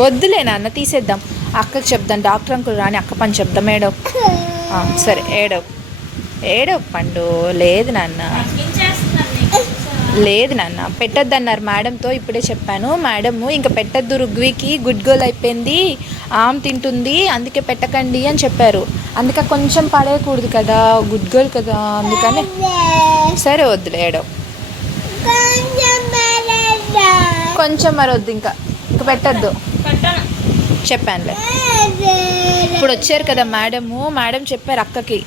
వద్దులే నాన్న, తీసేద్దాం. అక్కకి చెప్దాం, డాక్టర్ అంకుల్ రాని అక్క పని చెప్దాం. ఏడో సరే, ఏడో పండు. లేదు నాన్న, లేదు నాన్న, పెట్టద్దన్నారు మేడంతో. ఇప్పుడే చెప్పాను మేడము, ఇంకా పెట్టద్దు, రుగ్వికి గుడ్ గర్ల్ అయిపోయింది, ఆమె తింటుంది, అందుకే పెట్టకండి అని చెప్పారు. అందుకే కొంచెం పడేయకూడదు కదా, గుడ్ గర్ల్ కదా, అందుకని. సరే వద్దులే, ఏడో కొంచెం మరి వద్దు, ఇంకా పెట్టద్దు చెప్పానులే. ఇప్పుడు వచ్చారు కదా మేడము, మేడం చెప్పారు అక్కకి,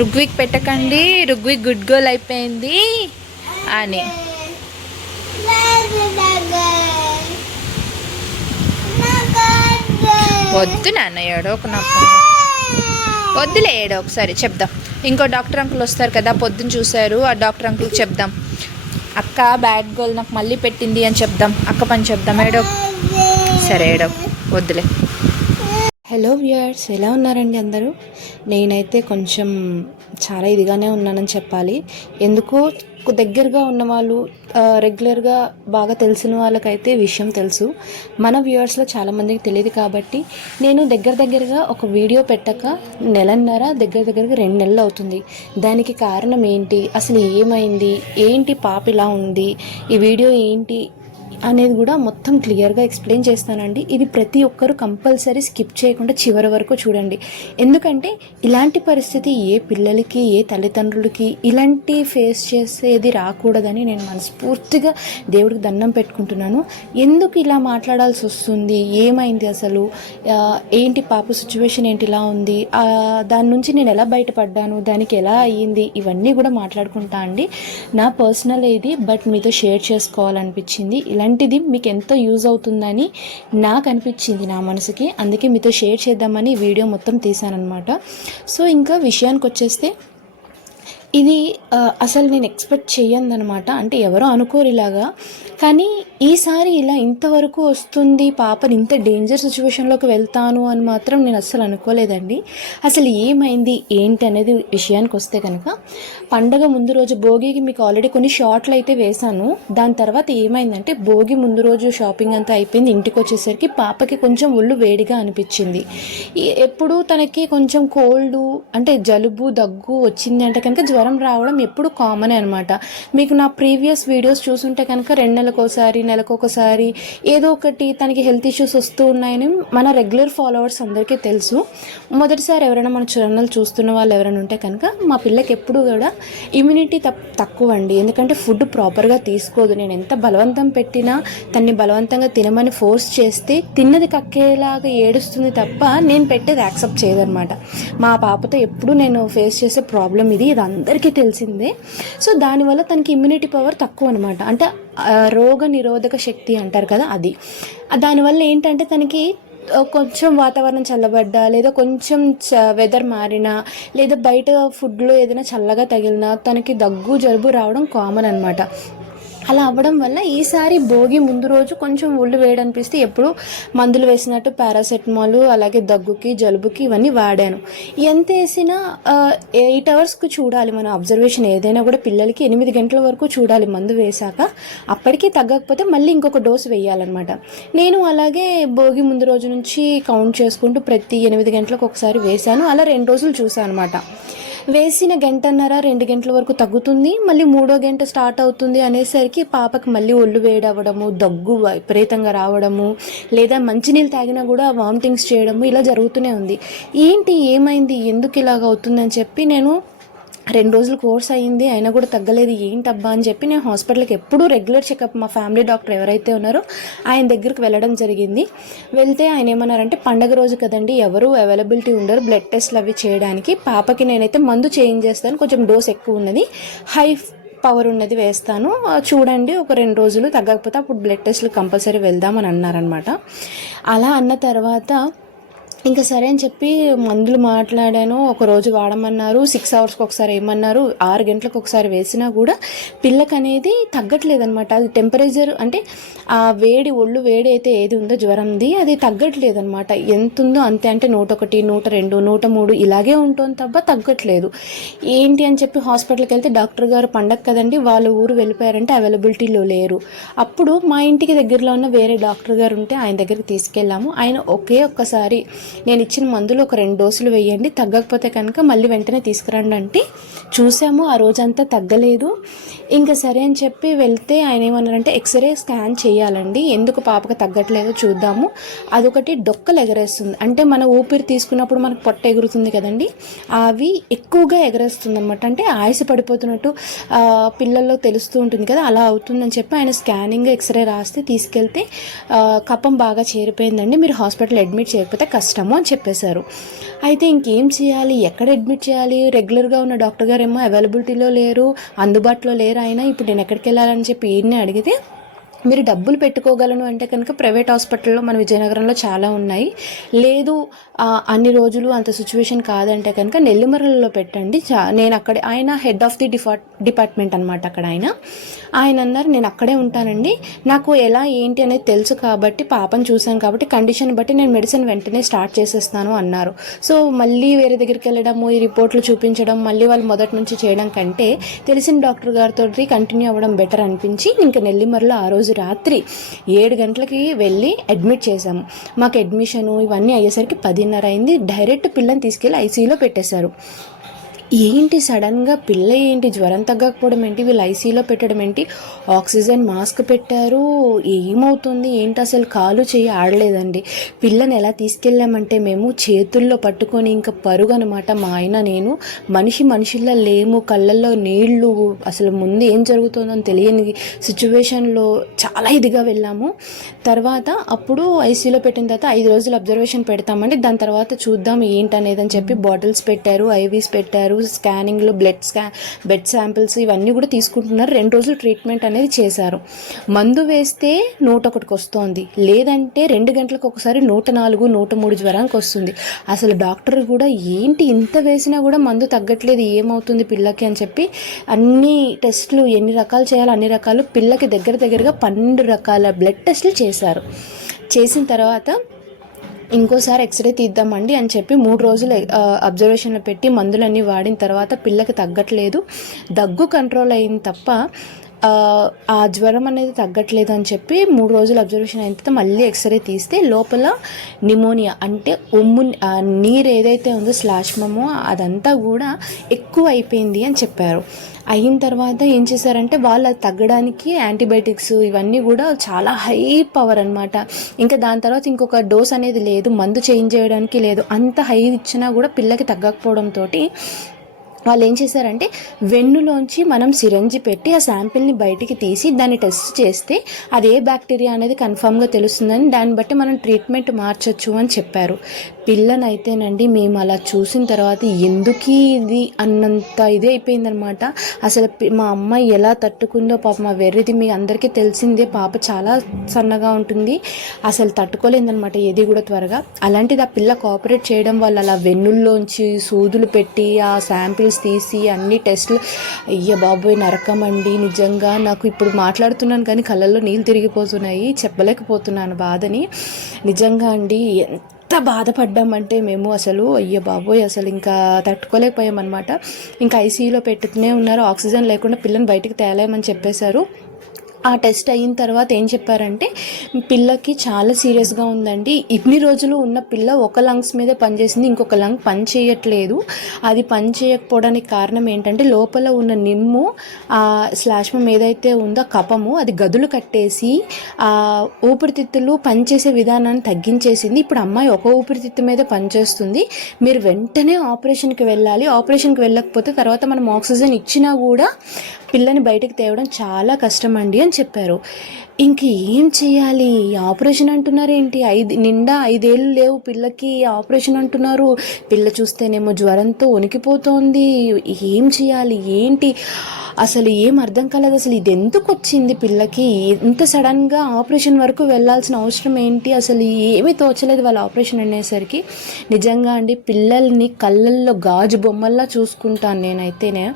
రుగ్విక్ పెట్టకండి, రుగ్విక్ గుడ్ గర్ల్ అయిపోయింది అని. వద్దు నాన్న, వద్దులే, ఏడో ఒకసారి చెప్దాం. ఇంకో డాక్టర్ అంకుల్ వస్తారు కదా, పొద్దున్న చూశారు, ఆ డాక్టర్ అంకుల్కి చెప్దాం, అక్క బ్యాడ్ గర్ల్ నాకు మళ్ళీ పెట్టింది అని చెప్దాం, అక్క పని చెప్దాం. ఏడో సరే, ఏడో వద్దులే. హలో వ్యూయర్స్, ఎలా ఉన్నారండి అందరూ? నేనైతే కొంచెం చాలా ఇదిగానే ఉన్నానని చెప్పాలి. ఎందుకు దగ్గరగా ఉన్నవాళ్ళు, రెగ్యులర్గా బాగా తెలిసిన వాళ్ళకైతే విషయం తెలుసు. మన వ్యూవర్స్లో చాలామందికి తెలియదు కాబట్టి నేను దగ్గరగా ఒక వీడియో పెట్టక నెలన్నర, దగ్గరగా 2 నెలలు అవుతుంది. దానికి కారణం ఏంటి, అసలు ఏమైంది, ఏంటి పాప ఇలా ఉంది, ఈ వీడియో ఏంటి అనేది కూడా మొత్తం క్లియర్గా ఎక్స్ప్లెయిన్ చేస్తానండి. ఇది ప్రతి ఒక్కరూ కంపల్సరీ స్కిప్ చేయకుండా చివరి వరకు చూడండి. ఎందుకంటే ఇలాంటి పరిస్థితి ఏ పిల్లలకి, ఏ తల్లిదండ్రులకి ఇలాంటి ఫేస్ చేసేది రాకూడదని నేను మనస్ఫూర్తిగా దేవుడికి దండం పెట్టుకుంటున్నాను. ఎందుకు ఇలా మాట్లాడాల్సి వస్తుంది, ఏమైంది అసలు, ఏంటి పాప సిచ్యువేషన్ ఏంటి ఇలా ఉంది, దాని నుంచి నేను ఎలా బయటపడ్డాను, దానికి ఎలా అయ్యింది, ఇవన్నీ కూడా మాట్లాడుకుంటా అండి. నా పర్సనల్ ఇది, బట్ మీతో షేర్ చేసుకోవాలనిపించింది. ఇలాంటిది మీకు ఎంతో యూజ్ అవుతుందని నాకు అనిపించింది నా మనసుకి, అందుకే మీతో షేర్ చేద్దామని వీడియో మొత్తం తీసానన్నమాట. సో ఇంకా విషయానికి వచ్చేస్తే, ఇది అసలు నేను ఎక్స్పెక్ట్ చేయను, అంటే ఎవరో అనుకోరు ఇలాగా, కానీ ఈసారి ఇలా ఇంతవరకు వస్తుంది, పాపని ఇంత డేంజర్ సిచ్యువేషన్లోకి వెళ్తాను అని మాత్రం నేను అస్సలు అనుకోలేదండి. అసలు ఏమైంది ఏంటి అనేది విషయానికి వస్తే కనుక, పండగ ముందు రోజు భోగికి మీకు ఆల్రెడీ కొన్ని షార్ట్లు అయితే వేశాను. దాని తర్వాత ఏమైందంటే, భోగి ముందు రోజు షాపింగ్ అంతా అయిపోయింది, ఇంటికి వచ్చేసరికి పాపకి కొంచెం ఒళ్ళు వేడిగా అనిపించింది. ఎప్పుడు తనకి కొంచెం కోల్డ్, అంటే జలుబు దగ్గు వచ్చింది అంటే కనుక జ్వరం రావడం ఎప్పుడు కామన్ అనమాట. మీకు నా ప్రీవియస్ వీడియోస్ చూసుంటే కనుక 2 నెలలకోసారి, నెలకొకసారి ఏదో ఒకటి తనకి హెల్త్ ఇష్యూస్ వస్తూ ఉన్నాయని మన రెగ్యులర్ ఫాలోవర్స్ అందరికీ తెలుసు. మొదటిసారి ఎవరైనా మన ఛానల్ చూస్తున్న వాళ్ళు ఎవరైనా ఉంటే కనుక, మా పిల్లకి ఎప్పుడు కూడా ఇమ్యూనిటీ తక్కువ అండి. ఎందుకంటే ఫుడ్ ప్రాపర్గా తీసుకోదు. నేను ఎంత బలవంతం పెట్టినా, తన్ని బలవంతంగా తినమని ఫోర్స్ చేస్తే తిన్నది కక్కేలాగా ఏడుస్తుంది తప్ప నేను పెట్టేది యాక్సెప్ట్ చేయదనమాట. మా పాపతో ఎప్పుడు నేను ఫేస్ చేసే ప్రాబ్లం ఇది అందరికీ తెలిసిందే. సో దానివల్ల తనకి ఇమ్యూనిటీ పవర్ తక్కువ అనమాట. అంటే రోగ నిరోధక శక్తి అంటారు కదా, అది. దానివల్ల ఏంటంటే తనకి కొంచెం వాతావరణం చల్లబడ్డా, లేదా కొంచెం వెదర్ మారినా, లేదా బయట ఫుడ్లో ఏదైనా చల్లగా తగిలినా తనకి దగ్గు జలుబు రావడం కామన్ అనమాట. అలా అవ్వడం వల్ల ఈసారి భోగి ముందు రోజు కొంచెం ఒళ్ళు వేడనిపిస్తే ఎప్పుడు మందులు వేసినట్టు పారాసెటమాల్, అలాగే దగ్గుకి జలుబుకి ఇవన్నీ వాడాను. ఎంత వేసినా 8 అవర్స్కి చూడాలి మనం అబ్జర్వేషన్. ఏదైనా కూడా పిల్లలకి 8 గంటల వరకు చూడాలి మందు వేశాక. అప్పటికీ తగ్గకపోతే మళ్ళీ ఇంకొక డోసు వేయాలన్నమాట. నేను అలాగే భోగి ముందు రోజు నుంచి కౌంట్ చేసుకుంటూ ప్రతి 8 గంటలకు ఒకసారి వేశాను. అలా 2 రోజులు చూసాను అనమాట. వేసిన 1.5-2 గంటల వరకు తగ్గుతుంది, మళ్ళీ 3వ గంట స్టార్ట్ అవుతుంది అనేసరికి పాపకి మళ్ళీ ఒళ్ళు వేడవడము, దగ్గు విపరీతంగా రావడము, లేదా మంచినీళ్ళు తాగినా కూడా వామిటింగ్స్ చేయడము, ఇలా జరుగుతూనే ఉంది. ఏంటి, ఏమైంది, ఎందుకు ఇలాగ అవుతుందని చెప్పి నేను 2 రోజులు కోర్స్ అయ్యింది, అయినా కూడా తగ్గలేదు, ఏంటబ్బా అని చెప్పి నేను హాస్పిటల్కి ఎప్పుడూ రెగ్యులర్ చెకప్, మా ఫ్యామిలీ డాక్టర్ ఎవరైతే ఉన్నారో ఆయన దగ్గరికి వెళ్ళడం జరిగింది. వెళ్తే ఆయన ఏమన్నారంటే, పండగ రోజు కదండి, ఎవరు అవైలబిలిటీ ఉండరు బ్లడ్ టెస్ట్లు అవి చేయడానికి, పాపకి నేనైతే మందు చేంజ్ చేస్తాను, కొంచెం డోస్ ఎక్కువ ఉన్నది, హై పవర్ ఉన్నది వేస్తాను, చూడండి, ఒక 2 రోజులు తగ్గకపోతే అప్పుడు బ్లడ్ టెస్ట్లు కంపల్సరీ వెళ్దామని అన్నారనమాట. అలా అన్న తర్వాత ఇంకా సరే అని చెప్పి మందులు మాట్లాడాను. ఒకరోజు వాడమన్నారు, 6 అవర్స్కి ఒకసారి వేయమన్నారు, 6 గంటలకు ఒకసారి వేసినా కూడా పిల్లకి అనేది తగ్గట్లేదనమాట. అది టెంపరేచర్ అంటే ఆ వేడి, ఒళ్ళు వేడి అయితే ఏది ఉందో జ్వరంది అది తగ్గట్లేదనమాట. ఎంత ఉందో అంతే, అంటే 101, 102, 103 ఇలాగే ఉంటుంది తప్ప తగ్గట్లేదు. ఏంటి అని చెప్పి హాస్పిటల్కి వెళ్తే డాక్టర్ గారు పండగ కదండి వాళ్ళ ఊరు వెళ్ళిపోయారంటే అవైలబిలిటీలో లేరు. అప్పుడు మా ఇంటికి దగ్గరలో ఉన్న వేరే డాక్టర్ గారు ఉంటే ఆయన దగ్గరికి తీసుకెళ్ళాము. ఆయన ఒక్కసారి నేను ఇచ్చిన మందులు ఒక 2 డోసులు వేయండి, తగ్గకపోతే కనుక మళ్ళీ వెంటనే తీసుకురండి అంటే చూసాము. ఆ రోజంతా తగ్గలేదు. ఇంకా సరే అని చెప్పి వెళ్తే ఆయన ఏమన్నారంటే ఎక్స్రే స్కాన్ చేయాలండి, ఎందుకు పాపకు తగ్గట్లేదో చూద్దాము. అదొకటి డొక్కలు ఎగరేస్తుంది, అంటే మన ఊపిరి తీసుకున్నప్పుడు మనకు పొట్ట ఎగురుతుంది కదండి, అవి ఎక్కువగా ఎగరేస్తుంది అనమాట. అంటే ఆయుస పడిపోతున్నట్టు పిల్లల్లో తెలుస్తూ ఉంటుంది కదా, అలా అవుతుందని చెప్పి ఆయన స్కానింగ్ ఎక్స్రే రాస్తే తీసుకెళ్తే కఫం బాగా చేరిపోయిందండి, మీరు హాస్పిటల్ అడ్మిట్ చేయకపోతే కష్టము అని చెప్పేశారు. అయితే ఇంకేం చేయాలి, ఎక్కడ అడ్మిట్ చేయాలి, రెగ్యులర్గా ఉన్న డాక్టర్ గారు ఏమో అవైలబిలిటీలో లేరు, అందుబాటులో లేరు. అయినా ఇప్పుడు నేను ఎక్కడికి వెళ్ళాలని చెప్పి ఈయన్ని అడిగితే మీరు డబ్బులు పెట్టుకోగలను అంటే కనుక ప్రైవేట్ హాస్పిటల్లో మన విజయనగరంలో చాలా ఉన్నాయి, లేదు అన్ని రోజులు అంత సిచ్యువేషన్ కాదంటే కనుక నెల్లిమర్లలో పెట్టండి. నేను అక్కడే, ఆయన హెడ్ ఆఫ్ ది డిపార్ట్మెంట్ అనమాట అక్కడ. ఆయన అన్నారు నేను అక్కడే ఉంటానండి, నాకు ఎలా ఏంటి అనేది తెలుసు కాబట్టి, పాపను చూశాను కాబట్టి కండిషన్ బట్టి నేను మెడిసిన్ వెంటనే స్టార్ట్ చేసేస్తాను అన్నారు. సో మళ్ళీ వేరే దగ్గరికి వెళ్ళడము, ఈ రిపోర్ట్లు చూపించడం, మళ్ళీ వాళ్ళు మొదటి నుంచి చేయడం కంటే తెలిసిన డాక్టర్ గారితో కంటిన్యూ అవ్వడం బెటర్ అనిపించి ఇంకా నెల్లిమర్లో ఆ రోజు రాత్రి 7 గంటలకి వెళ్ళి అడ్మిట్ చేశాము. మాకు అడ్మిషను ఇవన్నీ అయ్యేసరికి 10:30 అయింది. డైరెక్ట్ పిల్లని తీసుకెళ్ళి ఐసీయూలో పెట్టేశారు. ఏంటి సడన్గా పిల్ల ఏంటి జ్వరం తగ్గకపోవడం ఏంటి, వీళ్ళు ఐసీలో పెట్టడం ఏంటి, ఆక్సిజన్ మాస్క్ పెట్టారు, ఏమవుతుంది ఏంటి అసలు కాలు చెయ్యి ఆడలేదండి. పిల్లని ఎలా తీసుకెళ్ళామంటే మేము చేతుల్లో పట్టుకొని ఇంకా పరుగు అనమాట. మా ఆయన నేను మనిషిలా లేము, కళ్ళల్లో నీళ్లు, అసలు ముందు ఏం జరుగుతుందో తెలియని సిచ్యువేషన్లో చాలా ఇదిగా వెళ్ళాము. తర్వాత అప్పుడు ఐసీలో పెట్టిన తర్వాత 5 రోజులు అబ్జర్వేషన్ పెడతామండి, దాని తర్వాత చూద్దాం ఏంటనేది అని చెప్పి బాటిల్స్ పెట్టారు, ఐవీస్ పెట్టారు, స్కానింగ్లో బ్లడ్ శాంపిల్స్ ఇవన్నీ కూడా తీసుకుంటున్నారు. 2 రోజులు ట్రీట్మెంట్ అనేది చేశారు. మందు వేస్తే 101కి వస్తుంది, లేదంటే 2 గంటలకు ఒకసారి 104, 103 జ్వరానికి వస్తుంది. అసలు డాక్టర్ కూడా ఏంటి ఇంత వేసినా కూడా మందు తగ్గట్లేదు, ఏమవుతుంది పిల్లకి అని చెప్పి అన్ని టెస్టులు ఎన్ని రకాలు చేయాలో అన్ని రకాలు, పిల్లకి దగ్గరగా 12 రకాల బ్లడ్ టెస్టులు చేశారు. చేసిన తర్వాత ఇంకోసారి ఎక్స్రే తీద్దామండి అని చెప్పి 3 రోజులు అబ్జర్వేషన్లో పెట్టి మందులన్నీ వాడిన తర్వాత పిల్లకి తగ్గట్లేదు, దగ్గు కంట్రోల్ అయింది తప్ప ఆ జ్వరం అనేది తగ్గట్లేదు అని చెప్పి 3 రోజులు అబ్జర్వేషన్ అయిన తర్వాత మళ్ళీ ఎక్స్రే తీస్తే లోపల నిమోనియా అంటే నీరు ఏదైతే ఉందో శ్లాష్మమో అదంతా కూడా ఎక్కువ అయిపోయింది అని చెప్పారు. అయిన తర్వాత ఏం చేశారంటే వాళ్ళు తగ్గడానికి యాంటీబయాటిక్స్ ఇవన్నీ కూడా చాలా హై పవర్ అనమాట. ఇంకా దాని తర్వాత ఇంకొక డోస్ అనేది లేదు, మందు చేంజ్ చేయడానికి లేదు, అంత హై ఇచ్చినా కూడా పిల్లకి తగ్గకపోవడంతో వాళ్ళు ఏం చేశారంటే వెన్నులోంచి మనం సిరంజి పెట్టి ఆ శాంపిల్ని బయటికి తీసి దాన్ని టెస్ట్ చేస్తే అది ఏ బ్యాక్టీరియా అనేది కన్ఫామ్గా తెలుస్తుందని, దాన్ని బట్టి మనం ట్రీట్మెంట్ మార్చచ్చు అని చెప్పారు. పిల్లనైతేనండి మేము అలా చూసిన తర్వాత ఎందుకు ఇది అన్నంత ఇది అయిపోయిందనమాట. అసలు మా అమ్మాయి ఎలా తట్టుకుందో పాప, మా వెర్రిది మీ అందరికీ తెలిసిందే, పాప చాలా సన్నగా ఉంటుంది, అసలు తట్టుకోలేదనమాట ఏది కూడా త్వరగా. అలాంటిది ఆ పిల్ల కోఆపరేట్ చేయడం వల్ల అలా వెన్నుల్లోంచి సూదులు పెట్టి ఆ శాంపిల్స్ తీసి అన్ని టెస్టులు, అయ్య బాబోయ్ నరకం అండి నిజంగా. నాకు ఇప్పుడు మాట్లాడుతున్నాను కానీ కళ్ళల్లో నీళ్ళు తిరిగిపోతున్నాయి, చెప్పలేకపోతున్నాను బాధని. నిజంగా అండి ఎంత బాధపడ్డామంటే మేము అసలు అయ్య బాబోయ్ అసలు ఇంకా తట్టుకోలేకపోయామన్నమాట. ఇంకా ఐసీయూలో పెట్టుతూనే ఉన్నారు, ఆక్సిజన్ లేకుండా పిల్లని బయటికి తేలేమని చెప్పేశారు. ఆ టెస్ట్ అయిన తర్వాత ఏం చెప్పారంటే పిల్లకి చాలా సీరియస్గా ఉందండి, ఇన్ని రోజులు ఉన్న పిల్ల ఒక లంగ్స్ మీదే పనిచేసింది, ఇంకొక లంగ్ పని చేయట్లేదు. అది పని చేయకపోవడానికి కారణం ఏంటంటే లోపల ఉన్న నిమ్ము ఆ శ్లాష్మం ఏదైతే ఉందో కఫము అది గదులు కట్టేసి ఆ ఊపిరితిత్తులు పనిచేసే విధానాన్ని తగ్గించేసింది. ఇప్పుడు అమ్మాయి ఒక ఊపిరితిత్తు మీద పనిచేస్తుంది, మీరు వెంటనే ఆపరేషన్కి వెళ్ళాలి, ఆపరేషన్కి వెళ్ళకపోతే తర్వాత మనం ఆక్సిజన్ ఇచ్చినా కూడా పిల్లని బయటకు తేవడం చాలా కష్టం అండి అని అని చెప్పారు. ఇంక ఏం చేయాలి, ఆపరేషన్ అంటున్నారు ఏంటి, 5 ఏళ్ళు లేవు పిల్లకి, ఆపరేషన్ అంటున్నారు. పిల్ల చూస్తేనేమో జ్వరంతో వణికిపోతోంది. ఏం చేయాలి ఏంటి అసలు ఏం అర్థం కాలేదు. అసలు ఇది ఎందుకు వచ్చింది పిల్లకి, ఇంత సడన్గా ఆపరేషన్ వరకు వెళ్ళాల్సిన అవసరం ఏంటి, అసలు ఏమీ తోచలేదు వాళ్ళ ఆపరేషన్ అనేసరికి. నిజంగా అండి, పిల్లల్ని కళ్ళల్లో గాజు బొమ్మల్లా చూసుకుంటాను నేనైతేనే.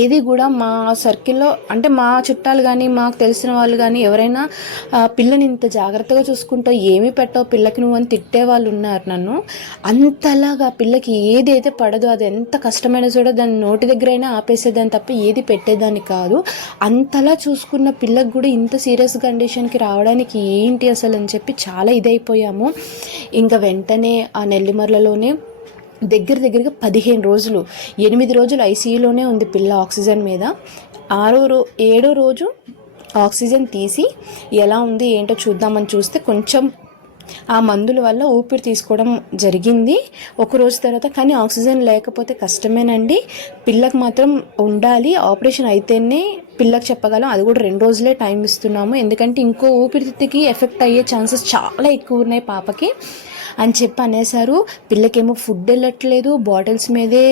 ఏది కూడా మా సర్కిల్లో అంటే మా చుట్టాలు కానీ మాకు తెలిసిన వాళ్ళు కానీ ఎవరైనా పిల్లని ఇంత జాగ్రత్తగా చూసుకుంటావు, ఏమీ పెట్టావు పిల్లకి నువ్వు అని తిట్టే వాళ్ళు ఉన్నారు నన్ను. అంతలాగా పిల్లకి ఏదైతే పడదో అది ఎంత కష్టమైన చూడ దాన్ని నోటి దగ్గరైనా ఆపేసేదాన్ని తప్ప ఏది పెట్టేదాన్ని కాదు. అంతలా చూసుకున్న పిల్లకి కూడా ఇంత సీరియస్ కండిషన్కి రావడానికి ఏంటి అసలు అని చెప్పి చాలా ఇదైపోయాము. ఇంకా వెంటనే ఆ నెల్లిమర్లలోనే దగ్గరగా 15 రోజులు 8 రోజులు ఐసీయూలోనే ఉంది పిల్ల ఆక్సిజన్ మీద. 7వ రోజు ఆక్సిజన్ తీసి ఎలా ఉంది ఏంటో చూద్దామని చూస్తే కొంచెం ఆ మందుల వల్ల ఊపిరి తీసుకోవడం జరిగింది ఒక రోజు తర్వాత. కానీ ఆక్సిజన్ లేకపోతే కష్టమేనండి, పిల్లకు మాత్రం ఉండాలి, ఆపరేషన్ అయితేనే పిల్లకు చెప్పగలం. అది కూడా 2 రోజులే టైం ఇస్తున్నాము, ఎందుకంటే ఇంకో ఊపిరితిత్తుకి ఎఫెక్ట్ అయ్యే ఛాన్సెస్ చాలా ఎక్కువ ఉన్నాయి పాపకి అని చెప్పి అనేసారు. పిల్లకేమో ఫుడ్ వెళ్ళట్లేదు, బాటిల్స్ మీదే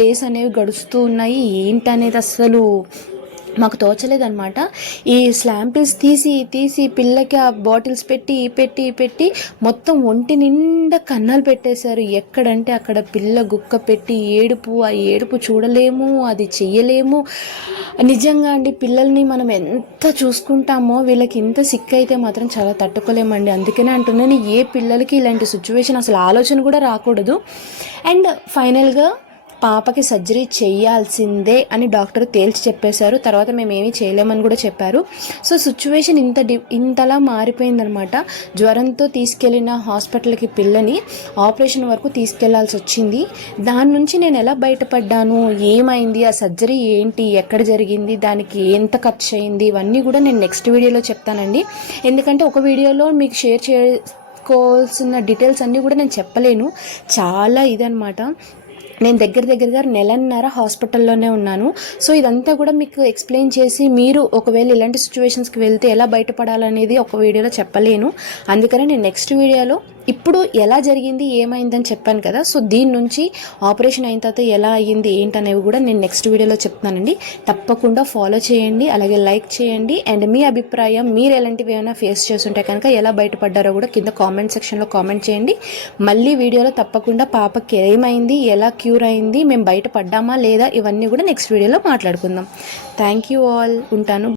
డేస్ అనేవి గడుస్తూ ఉన్నాయి. ఏంటనేది అస్సలు మాకు తోచలేదన్నమాట. ఈ స్లాంపిల్స్ తీసి పిల్లకి ఆ బాటిల్స్ పెట్టి మొత్తం ఒంటి నిండా కన్నాలు పెట్టేశారు. ఎక్కడంటే అక్కడ పిల్ల గుక్క పెట్టి ఆ ఏడుపు చూడలేము, అది చెయ్యలేము. నిజంగా అండి, పిల్లల్ని మనం ఎంత చూసుకుంటామో వీళ్ళకి ఇంత సిక్ అయితే మాత్రం చాలా తట్టుకోలేమండి. అందుకనే అంటున్నాను, ఏ పిల్లలకి ఇలాంటి సిచ్యువేషన్ అసలు ఆలోచన కూడా రాకూడదు. అండ్ ఫైనల్గా పాపకి సర్జరీ చేయాల్సిందే అని డాక్టర్ తేల్చి చెప్పేశారు. తర్వాత మేము ఏమీ చేయలేమని కూడా చెప్పారు. సో సిచ్యువేషన్ ఇంతలా మారిపోయిందనమాట. జ్వరంతో తీసుకెళ్ళిన హాస్పిటల్కి పిల్లని ఆపరేషన్ వరకు తీసుకెళ్లాల్సి వచ్చింది. దాని నుంచి నేను ఎలా బయటపడ్డాను, ఏమైంది, ఆ సర్జరీ ఏంటి, ఎక్కడ జరిగింది, దానికి ఎంత ఖర్చు అయింది, ఇవన్నీ కూడా నేను నెక్స్ట్ వీడియోలో చెప్తానండి. ఎందుకంటే ఒక వీడియోలో మీకు షేర్ చేసుకోవాల్సిన డీటెయిల్స్ అన్నీ కూడా నేను చెప్పలేను, చాలా ఇదనమాట. నేను దగ్గరగా 1.5 నెలన్నర హాస్పిటల్లోనే ఉన్నాను. సో ఇదంతా కూడా మీకు ఎక్స్ప్లెయిన్ చేసి మీరు ఒకవేళ ఇలాంటి సిచ్యువేషన్స్కి వెళ్తే ఎలా బయటపడాలనేది ఒక వీడియోలో చెప్పలేను. అందుకనే నేను నెక్స్ట్ వీడియోలో ఇప్పుడు ఎలా జరిగింది ఏమైందని చెప్పాను కదా, సో దీని నుంచి ఆపరేషన్ అయిన తర్వాత ఎలా అయ్యింది ఏంటనేవి కూడా నేను నెక్స్ట్ వీడియోలో చెప్తానండి. తప్పకుండా ఫాలో చేయండి, అలాగే లైక్ చేయండి. అండ్ మీ అభిప్రాయం, మీరు ఎలాంటివి ఏమైనా ఫేస్ చేస్తుంటే కనుక ఎలా బయటపడ్డారో కూడా కింద కామెంట్ సెక్షన్లో కామెంట్ చేయండి. మళ్ళీ వీడియోలో తప్పకుండా పాపకి ఏమైంది, ఎలా క్యూర్ అయింది, మేము బయటపడ్డామా లేదా, ఇవన్నీ కూడా నెక్స్ట్ వీడియోలో మాట్లాడుకుందాం. Thank you all. ఉంటాను.